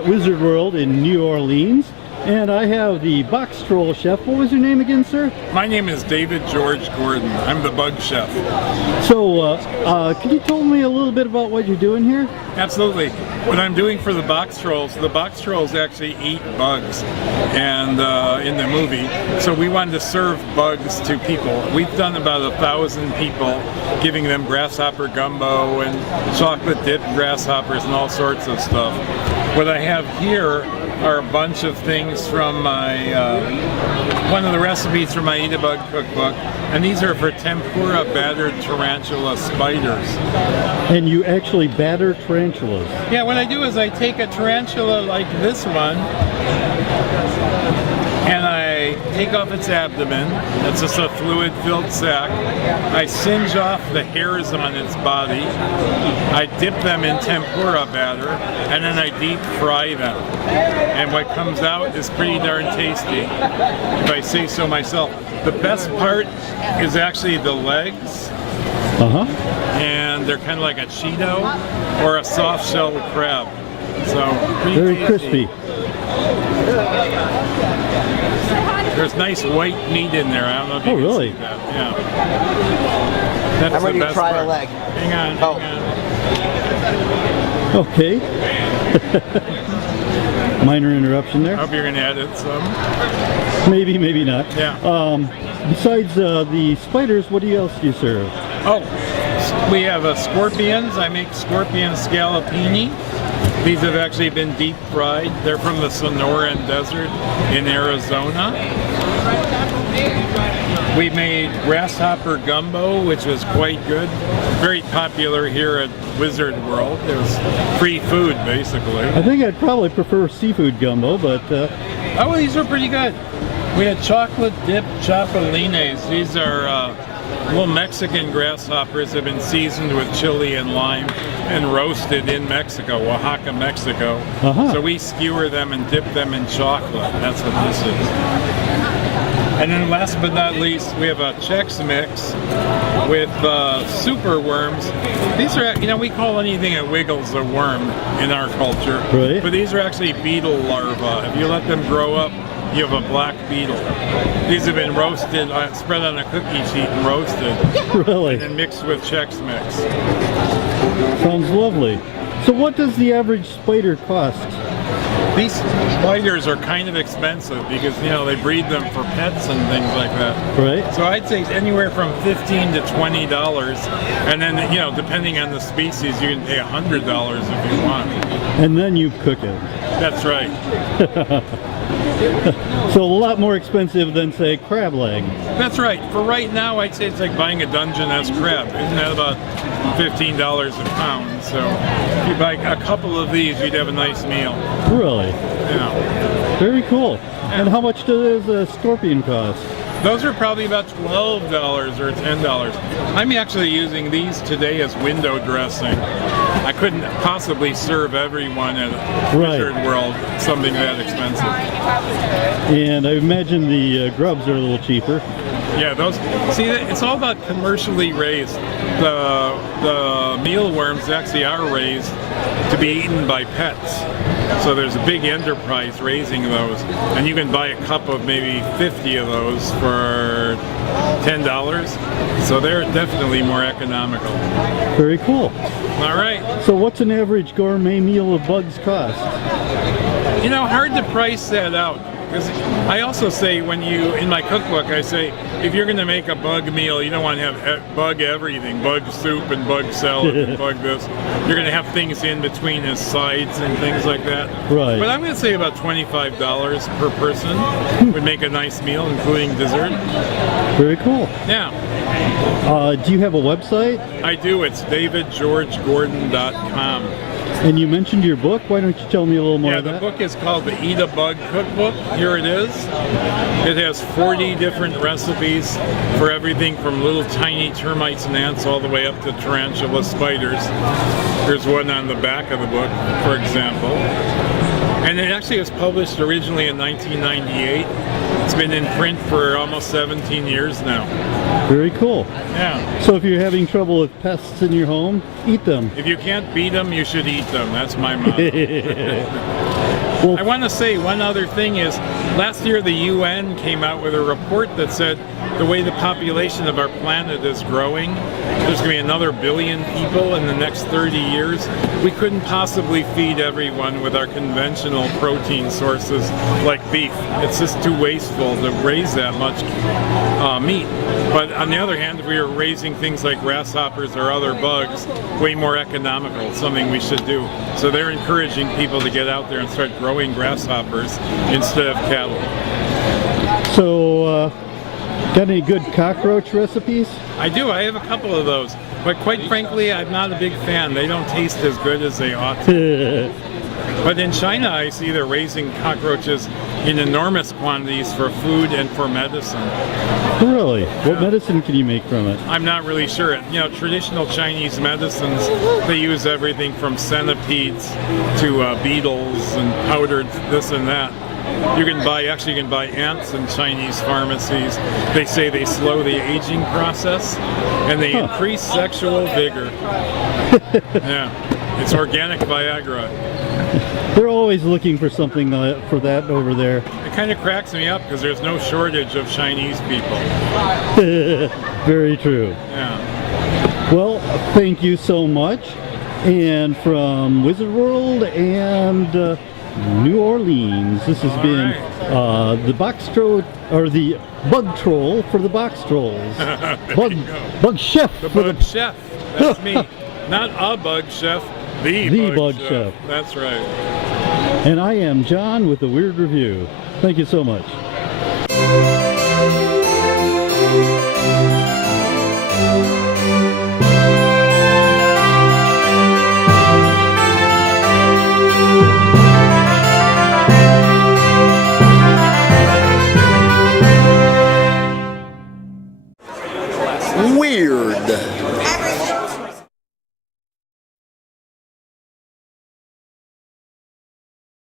at Wizard World in New Orleans, and I have the Box Troll chef. What was your name again, sir? My name is David George Gordon. I'm the bug chef. So, can you tell me a little bit about what you're doing here? Absolutely. What I'm doing for the box trolls actually eat bugs, and in the movie, so we wanted to serve bugs to people. We've done about 1,000 people, giving them grasshopper gumbo and chocolate dipped grasshoppers and all sorts of stuff. What I have here are a bunch of things from my one of the recipes from my Eat a Bug cookbook, and these are for tempura battered tarantula spiders. And you actually batter tarantulas? Yeah, what I do is I take a tarantula like this one, and I take off its abdomen. It's just a fluid-filled sac. I singe off the hairs on its body. I dip them in tempura batter, and then I deep fry them. And what comes out is pretty darn tasty, if I say so myself. The best part is actually the legs. And they're kind of like a Cheeto or a soft-shelled crab. So pretty very tasty. crispy. There's nice white meat in there. I don't know if you can really? see that. Yeah. That's I'm ready the to best try part. the leg. Hang on. Oh. Hang on. Okay. Minor interruption there. I hope you're going to edit some. Maybe, maybe not. Yeah. Besides the spiders, what else do you serve? Oh, we have scorpions. I make scorpion scallopini. These have actually been deep fried. They're from the Sonoran Desert in Arizona. We made grasshopper gumbo, which was quite good. Very popular here at Wizard World. It was free food, basically. I think I'd probably prefer seafood gumbo, but... Oh, these are pretty good. We had chocolate dipped chapulines. These are little Mexican grasshoppers have been seasoned with chili and lime and roasted in Mexico, Oaxaca, Mexico. So we skewer them and dip them in chocolate. That's what this is. And then last but not least, we have a Chex Mix with super worms. These are, you know, we call anything that wiggles a worm in our culture. Right. But these are actually beetle larvae. If you let them grow up, you have a black beetle. These have been roasted, spread on a cookie sheet and roasted. Really? And then mixed with Chex Mix. Sounds lovely. So what does the average spider cost? These spiders are kind of expensive because, you know, they breed them for pets and things like that. Right. So I'd say anywhere from $15 to $20. And then, you know, depending on the species, you can pay $100 if you want. And then you cook it. That's right. So a lot more expensive than, say, crab leg. That's right. For right now, I'd say it's like buying a Dungeness crab. Isn't that about $15 a pound? So if you buy a couple of these, you'd have a nice meal. Really? Yeah. Very cool. And how much does a scorpion cost? Those are probably about $12 or $10. I'm actually using these today as window dressing. I couldn't possibly serve everyone at Wizard World something that expensive. And I imagine the grubs are a little cheaper. Yeah, those. See, it's all about commercially raised. The mealworms actually are raised to be eaten by pets. So there's a big enterprise raising those, and you can buy a cup of maybe 50 of those for $10. So they're definitely more economical. Very cool. All right. So what's an average gourmet meal of bugs cost? You know, hard to price that out. Because I also say when you, in my cookbook, I say, if you're going to make a bug meal, you don't want to have bug everything, bug soup and bug salad and bug this. You're going to have things in between as sides and things like that. Right. But I'm going to say about $25 per person would make a nice meal, including dessert. Very cool. Yeah. Do you have a website? I do. It's davidgeorgegordon.com. And you mentioned your book. Why don't you tell me a little more Yeah, about the book is called the Eat a Bug Cookbook. Here it is. It has 40 different recipes for everything from little tiny termites and ants all the way up to tarantula spiders. There's one on the back of the book, for example. And it actually was published originally in 1998. It's been in print for almost 17 years now. Very cool. Yeah. So if you're having trouble with pests in your home, eat them. If you can't beat them, you should eat them. That's my motto. Well, I want to say one other thing is, last year the UN came out with a report that said the way the population of our planet is growing, there's going to be another billion people in the next 30 years. We couldn't possibly feed everyone with our conventional protein sources like beef. It's just too wasteful to raise that much meat. But on the other hand, if we were raising things like grasshoppers or other bugs, way more economical. It's something we should do. So they're encouraging people to get out there and start growing grasshoppers instead of cattle. so, got any good cockroach recipes? I do. I have a couple of those. But quite frankly, I'm not a big fan. They don't taste as good as they ought to. But in China, I see they're raising cockroaches in enormous quantities for food and for medicine. Really? What medicine can you make from it? I'm not really sure. You know, traditional Chinese medicines, they use everything from centipedes to beetles and powdered this and that. You can buy ants in Chinese pharmacies. They say they slow the aging process and they increase sexual vigor. Yeah, it's organic Viagra. They're always looking for something for that over there. It kind of cracks me up because there's no shortage of Chinese people. Very true. Yeah. Well, thank you so much. And from Wizard World and New Orleans, this has been the box troll, or the bug troll for the box trolls. Bug chef. The bug chef. That's me. Not a bug chef. The bug chef. That's right. And I am John with the Weird Review. Thank you so much.